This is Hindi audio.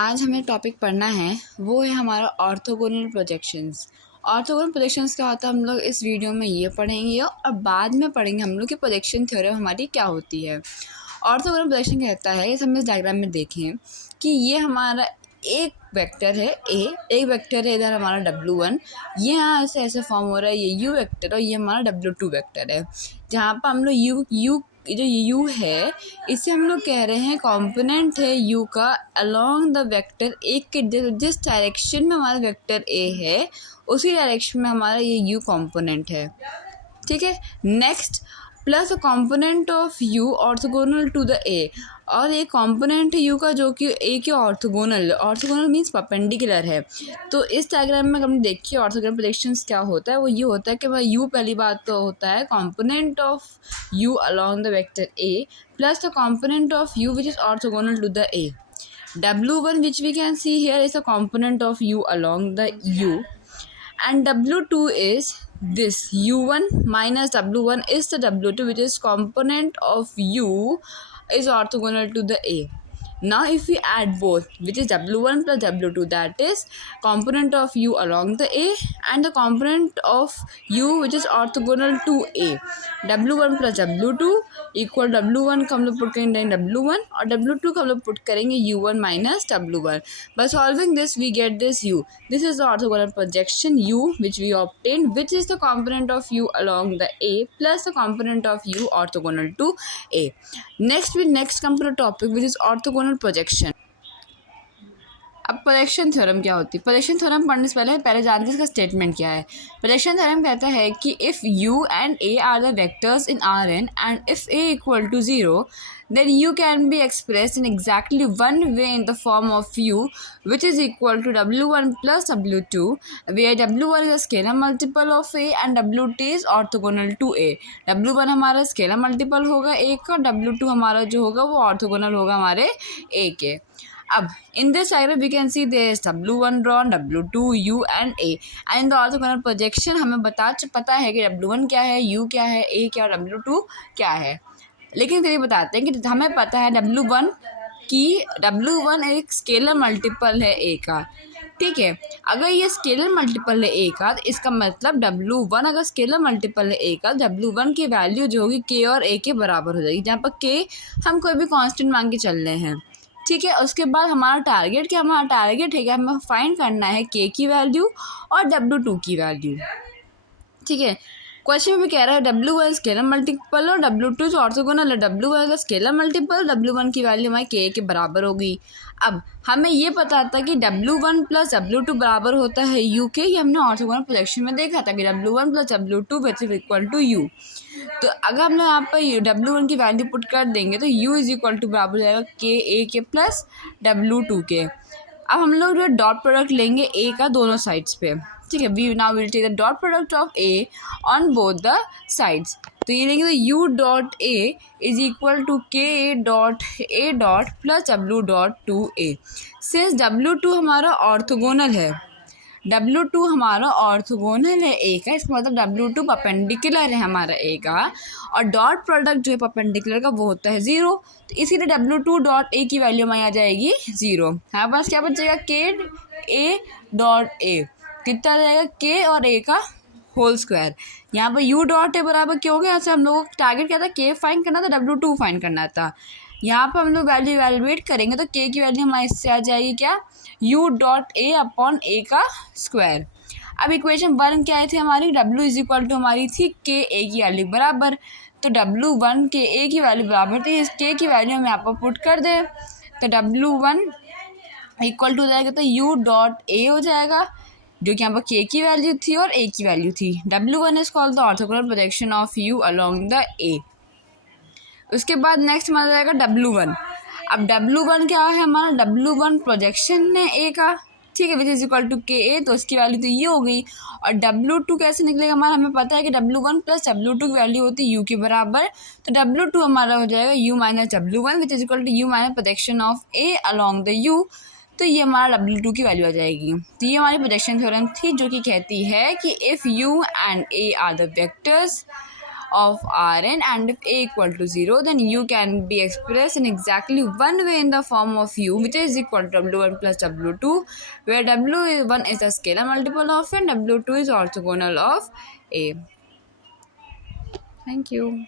आज हमें टॉपिक पढ़ना है वो है हमारा ऑर्थोगोनल प्रोजेक्शंस। ऑर्थोगोनल प्रोजेक्शंस क्या होता है हम लोग इस वीडियो में ये पढ़ेंगे और बाद में पढ़ेंगे हम लोग कि प्रोजेक्शन थ्योरम हमारी क्या होती है। ऑर्थोगोनल प्रोजेक्शन कहता है, इस हम इस डायग्राम में देखें कि ये हमारा एक वेक्टर है ए, एक वेक्टर है इधर हमारा W1, ये यहाँ से ऐसे फॉर्म हो रहा है ये U वेक्टर और ये हमारा W2 वेक्टर है, जहाँ पर हम लोग U जो U है इसे हम लोग कह रहे हैं कंपोनेंट है U का अलोंग द वेक्टर ए के जिस डायरेक्शन में हमारा वेक्टर ए है उसी डायरेक्शन में हमारा ये U कंपोनेंट है। ठीक है, next plus component of U orthogonal to the a, और एक कंपोनेंट है U का जो कि ए के ऑर्थोगोनल, ऑर्थोगोनल मीन्स परपेंडिकुलर है। तो इस डायग्राम में हमने देखिए ऑर्थोगोनल प्रोजेक्शंस क्या होता है, वो ये होता है कि भाई U पहली बात तो होता है component of U along the vector a plus the component of U which is orthogonal to the a. W1 which we can see here is a component of U along the U, and W2 is this U1 minus W1 is the W2 which is component of U is orthogonal to the A. Now if we add both, which is W1 plus W2, that is component of U along the A and the component of U which is orthogonal to A, W1 plus W2 equal W1 को हम लोग पुट करेंगे W1 और W2 को हम लोग पुट करेंगे U1 minus W1. By solving this we get this U. This is the orthogonal projection U which we obtained, which is the component of U along the A plus the component of U orthogonal to A. Next we come to the topic which is orthogonal projection. अब प्रोजेक्शन थ्योरम क्या होती है? प्रोजेक्शन थ्योरम पढ़ने से पहले जानते हैं इसका स्टेटमेंट क्या है। प्रोजेक्शन थ्योरम कहता है कि if U and A are the vectors in Rn and if A equal to 0 then U can be expressed in exactly one way in the form of U which is equal to W1 plus W2, where W1 is a scalar multiple of A and W2 is orthogonal to A. W1 हमारा स्केलर मल्टीपल होगा A का, W2 हमारा जो होगा वो ऑर्थोगोनल होगा हमारे A के। अब in this diagram we can see there is W1 drawn, W2, U and A, and in the orthogonal projection हमें पता है कि W1 क्या है, U क्या है, A क्या और W2 क्या है। लेकिन फिर ये बताते हैं कि हमें पता है W1 एक स्केलर मल्टीपल है A का। ठीक है, अगर ये स्केलर मल्टीपल है A का तो इसका मतलब W1 अगर स्केलर मल्टीपल है A का, W1 की वैल्यू जो होगी K और A के बराबर हो जाएगी, जहाँ पर K हम कोई भी कांस्टेंट मान के चल रहे हैं। ठीक है, उसके बाद हमारा टारगेट क्या, हमारा टारगेट है कि हमें फाइंड करना है K की वैल्यू और W2 की वैल्यू। ठीक है, क्वेश्चन में भी कह रहा है W1 स्केलर मल्टीपल और W2 जो ऑर्थोगोनल है, W1 का स्केलर मल्टीपल, W1 की वैल्यू हमारी K के बराबर होगी। अब हमें ये पता था कि W1 प्लस W2 बराबर होता है U के, ये हमने ऑर्थोगोनल प्रोजेक्शन में देखा था कि W1 प्लस W2 which is equal to U। तो अगर हम लोग यहाँ पर W1 की वैल्यू पुट कर देंगे तो U इज इक्वल टू बराबर हो जाएगा K A के प्लस W2 के। अब हम लोग जो डॉट प्रोडक्ट लेंगे A का दोनों साइड्स पे। ठीक है, we now will take the dot product of A on both the sides. तो ये लेंगे तो U dot A is equal to K dot A dot plus W dot two A। Since W2 हमारा ऑर्थोगोनल है, W2 हमारा ऑर्थोगोनल है A का, इसका मतलब W2 परपेंडिकुलर है हमारा A का, और डॉट प्रोडक्ट जो है परपेंडिकुलर का वो होता है 0, तो इसीलिए W2 डॉट A की वैल्यू हमारी आ जाएगी 0। हमारे पास क्या बचेगा, K A डॉट A कितना आ जाएगा, K और A का होल स्क्वायर। यहाँ पर U डॉट A बराबर क्या हो गया, यहाँ से हम लोगों का टारगेट क्या था, K फाइंड करना था, W2 फाइंड करना था। यहाँ पर हम लोग वैल्यू इवैल्यूएट करेंगे तो K की वैल्यू हमारे इससे आ जाएगी क्या, U dot A upon A का स्क्वायर। अब इक्वेशन 1 क्या थी हमारी, W इज इक्वल टू हमारी थी K A की वैल्यू बराबर, तो W1 K A की वैल्यू बराबर थी, इस K की वैल्यू हम यहाँ पर पुट कर दें तो W1 इक्वल टू हो जाएगा तो U डॉट A हो जाएगा, जो कि यहाँ पर K की वैल्यू थी और A की वैल्यू थी। W1 is called the orthogonal projection of U along the A। उसके बाद नेक्स्ट हमारा जाएगा W1। अब W1 क्या है हमारा, W1 प्रोजेक्शन है A का, ठीक है, which is equal to K A, तो उसकी वैल्यू तो ये हो गई। और W2 कैसे निकलेगा हमारा, हमें पता है कि W1 प्लस W2 की वैल्यू होती है U के बराबर, तो W2 हमारा हो जाएगा U minus W1 which is equal to U minus projection of A along the U, तो ये हमारा W2 की वैल्यू आ जाएगी। तो ये हमारी प्रोजेक्शन थ्योरम थी जो कि कहती है कि if U and A are the vectors of Rn, and if A equal to 0, then U can be expressed in exactly one way in the form of U, which is equal to W1 plus W2, where W1 is the scalar multiple of n, W2 is orthogonal of A. Thank you.